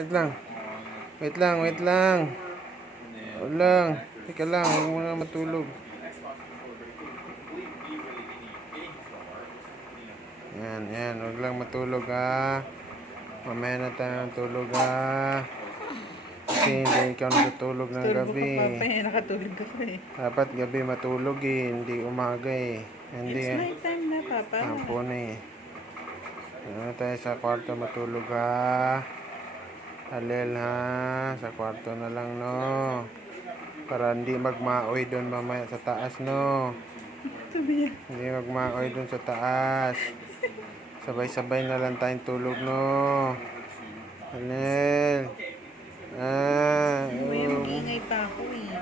wait lang. Wait lang, wait lang. Wait lang. Teka lang, huwag mo na matulog. Yan. Huwag lang matulog, ha. Mamaya na tayo ng tulog, ha. Kasi hindi ikaw natutulog ng Tulog gabi. ka pa, nakatulog ka pa eh. Dapat gabi matulog eh, hindi umaga eh. Hindi It's night time na, Papa. hapon eh. Ano tayo sa kwarto matulog, ha. Halil, ha. Sa kwarto na lang, no. Para hindi magmaoy doon mamaya sa taas, no. Sabi niya. Hindi magmaoy doon sa taas. Sabay-sabay na lang tayong tulog, no. Halil. Uy, mag-iingay pa ako eh.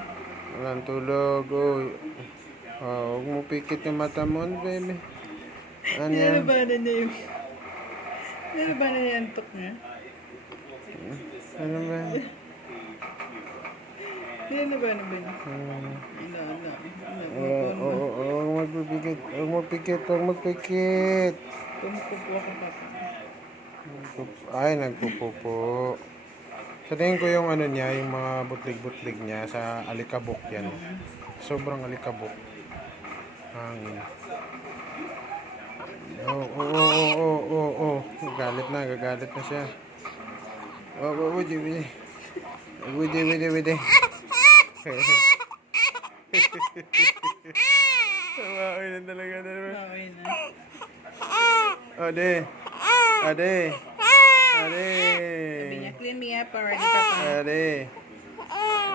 Walang tulog, uy. Huwag mo pikit yung mata mo, baby. Ano yan? Nilalabanan niya yung... Nilalabanan niya yung antok niya. Ano ba? Nilalabanan ba niya? Huwag magpipikit. Huwag magpikit. Huwag magpikit. Kumukupo ako, Papa. Ay, nagpupupo. Sa tingin ko yung ano niya, yung mga butlig-butlig niya sa alikabok yan. Sobrang alikabok. Hangin. Gagalit na siya. Widi. Tawain na talaga naman. Okay na. Ade. Sabi niya, clean me up already, Papa. Ade.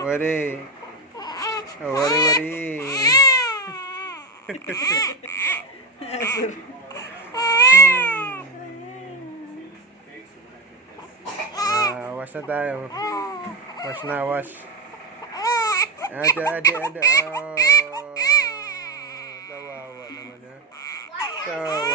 Wari. Wash na tayo. Wash. Ada. Oh. Tawawa naman yan. Tawawa.